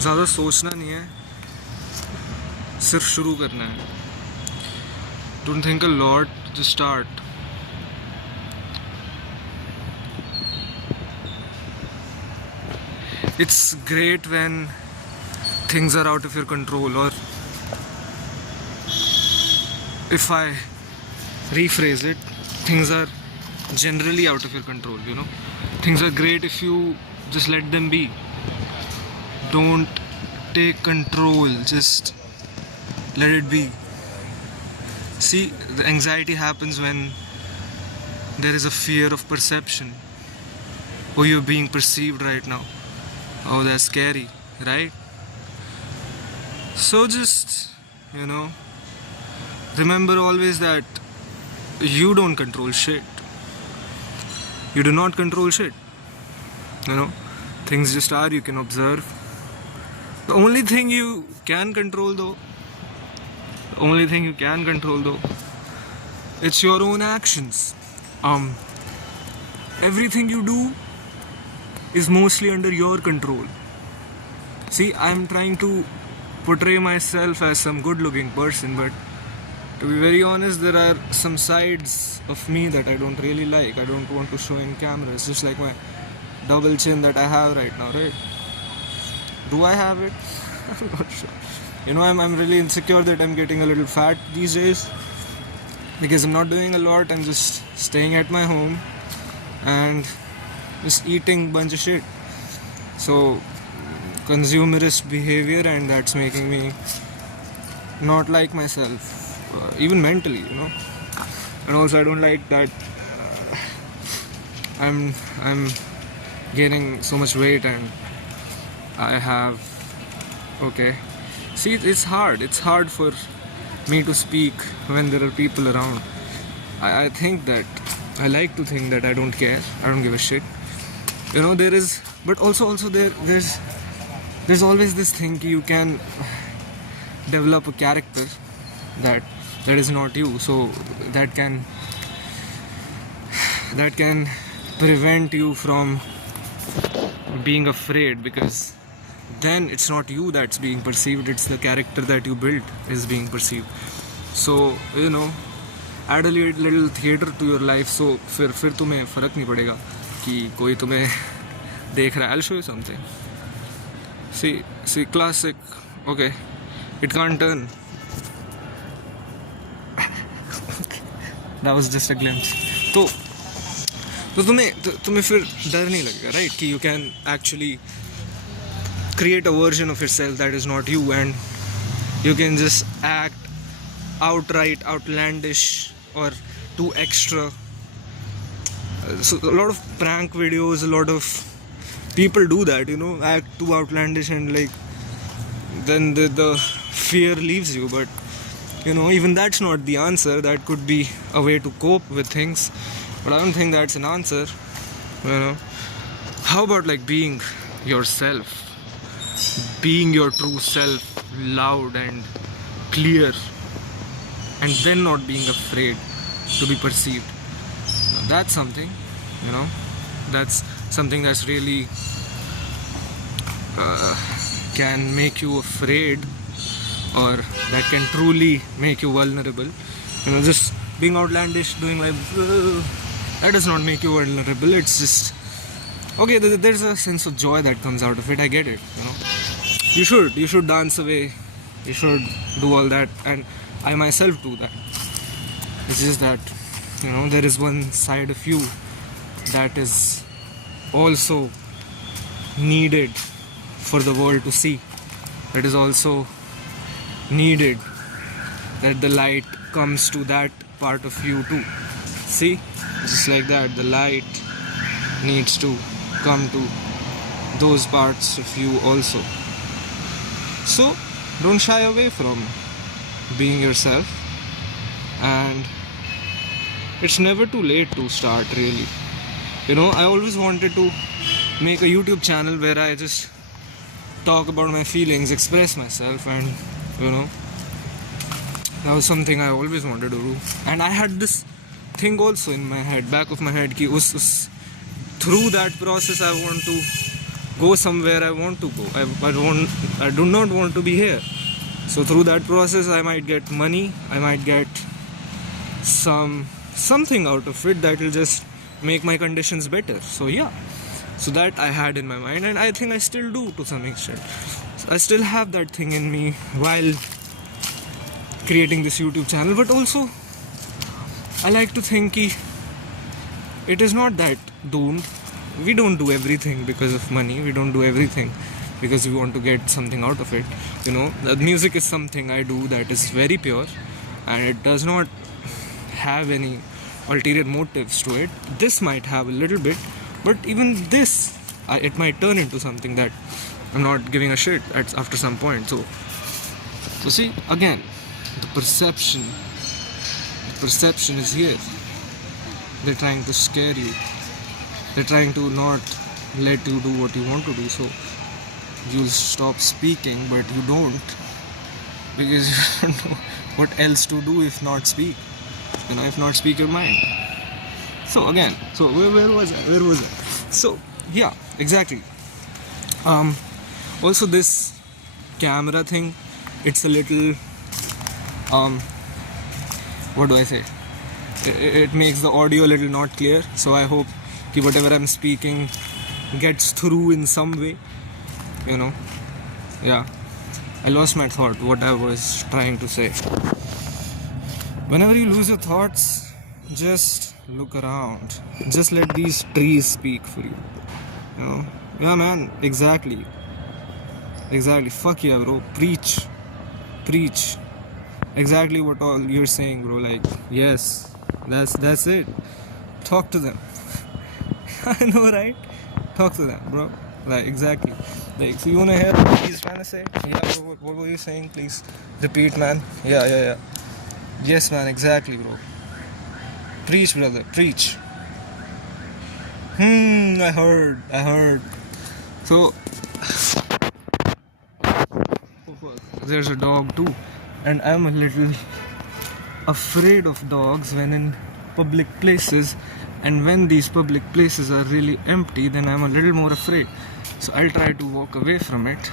ज़्यादा सोचना नहीं है, सिर्फ शुरू करना है. Don't think a lot, just start. It's great when things are out of your control, or if I rephrase it, things are generally out of your control, you know. Things are great if you just let them be. Don't take control, just let it be. See, the anxiety happens when there is a fear of perception. Oh, you're being perceived right now. Oh, that's scary, right? So just, remember always that you don't control shit. You do not control shit. Things just are, you can observe. The only thing you can control though, it's your own actions. Everything you do is mostly under your control. See, I'm trying to portray myself as some good looking person, but to be very honest, there are some sides of me that I don't really like. I don't want to show in cameras, just like my double chin that I have right now, right? Do I have it? I'm not sure. I'm really insecure that I'm getting a little fat these days because I'm not doing a lot. I'm just staying at my home and just eating bunch of shit. So consumerist behavior, and that's making me not like myself, even mentally, And also I don't like that I'm gaining so much weight and I have see, it's hard for me to speak when there are people around. I think that I like to think that I don't care, I don't give a shit, there is, but also there's always this thing you can develop a character that is not you, so that can prevent you from being afraid, because then it's not you that's being perceived, it's the character that you built is being perceived. So add a little theater to your life, so फिर तुम्हें फर्क नहीं पड़ेगा कि कोई तुम्हें देख रहा है. I'll show you something. See, classic. Okay, it can't turn. That was just a glimpse. तो तुम्हें फिर डर नहीं लगेगा, right? कि you can actually create a version of yourself that is not you, and you can just act outright outlandish or too extra. So a lot of prank videos, a lot of people do that, act too outlandish, and like then the fear leaves you. But even that's not the answer. That could be a way to cope with things, but I don't think that's an answer. How about like being yourself, being your true self, loud and clear, and then not being afraid to be perceived? Now that's something, that's something that's really can make you afraid, or that can truly make you vulnerable. Just being outlandish, doing like that does not make you vulnerable. It's just okay, there's a sense of joy that comes out of it. I get it. You should dance away, you should do all that, and I myself do that. It's just that there is one side of you that is also needed for the world to see. That is also needed that the light comes to that part of you too. See, just like that, the light needs to come to those parts of you also. So don't shy away from being yourself, and it's never too late to start, really. I always wanted to make a YouTube channel where I just talk about my feelings, express myself, and that was something I always wanted to do. And I had this thing also in my head, back of my head, ki through that process I want to go somewhere I want to go. I do not want to be here. So through that process, I might get money. I might get something out of it that will just make my conditions better. So yeah, so that I had in my mind, and I think I still do to some extent. So I still have that thing in me while creating this YouTube channel, but also I like to think it is not that doomed. We don't do everything because of money. We don't do everything because we want to get something out of it. You know, the music is something I do that is very pure, and it does not have any ulterior motives to it. This might have a little bit, but even this, it might turn into something that I'm not giving a shit after some point. So see, again, the perception is here. They're trying to scare you. They're trying to not let you do what you want to do, so you'll stop speaking, but you don't, because you don't know what else to do if not speak. You know, if not speak your mind. So again, so where was I? So yeah, exactly. Also this camera thing, it's a little what do I say? It makes the audio a little not clear. So I hope that whatever I'm speaking gets through in some way. You know, yeah. I lost my thought. What I was trying to say. Whenever you lose your thoughts, just look around. Just let these trees speak for you. You know? Yeah, man. Exactly. Fuck yeah, bro. Preach. Exactly what all you're saying, bro. Like, yes, that's it. Talk to them. I know, right? Talk to them, bro. Like, exactly. Like, so you wanna hear what he's trying to say? Yeah, bro, what were you saying? Please repeat, man. Yeah. Yes, man, exactly, bro. Preach, brother, preach. I heard. So, there's a dog too, and I'm a little afraid of dogs when in public places, and when these public places are really empty, then I'm a little more afraid. So I'll try to walk away from it.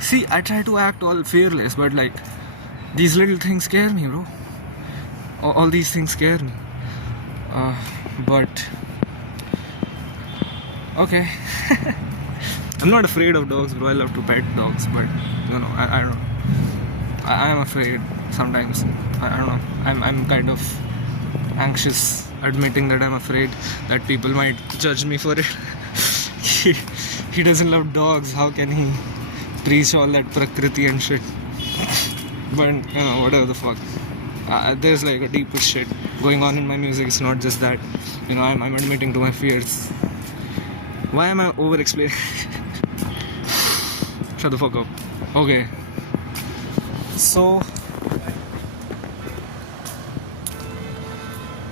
See, I try to act all fearless, but like, these little things scare me, bro. All these things scare me. But okay. I'm not afraid of dogs, bro. I love to pet dogs, but you know, I don't know. I'm afraid sometimes. I don't know. I'm kind of anxious admitting that I'm afraid that people might judge me for it. He doesn't love dogs. How can he preach all that prakriti and shit? But you know, whatever the fuck. There's like a deeper shit going on in my music. It's not just that. You know, I'm admitting to my fears. Why am I over explaining? Shut the fuck up. Okay. So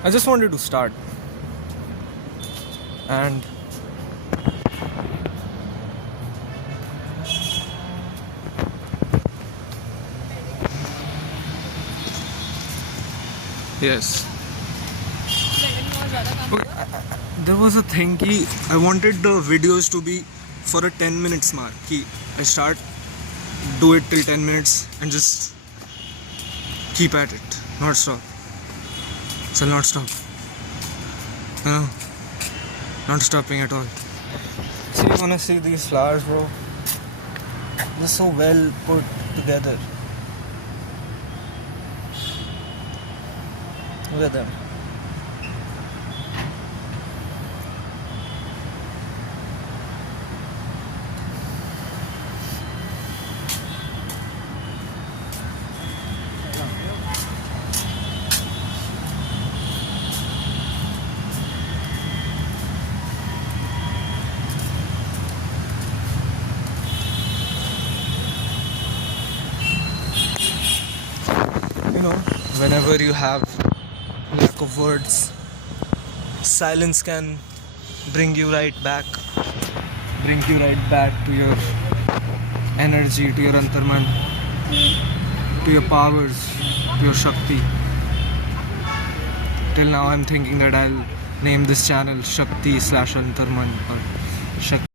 I just wanted to start, and yes. Okay, there was a thing ki I wanted the videos to be for a 10 minutes mark. Ki I do it till 10 minutes and just keep at it, not stop. So not stop. You know, not stopping at all. So you wanna see these flowers, bro? They're so well put together. Look at them. You know, whenever you have lack of words, silence can bring you right back to your energy, to your antarman, to your powers, to your shakti. Till now I'm thinking that I'll name this channel Shakti /Antarman or Shakti.